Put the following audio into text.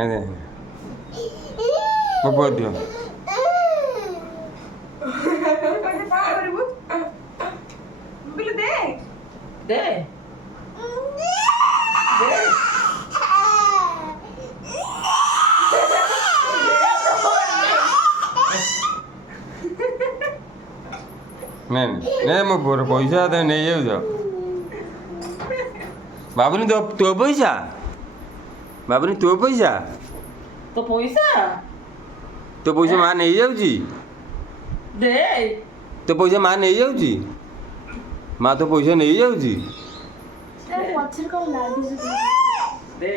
అదే పోద్దు दे नहीं मैं पूरा पैसा तो नहीं जाऊ तो बाबुनी तो पैसा बाबुनी तो पैसा तो पैसा माँ नहीं जाऊँगी दे तो पैसा माँ नहीं जाऊँगी माँ तो पैसा नहीं जाऊँगी दे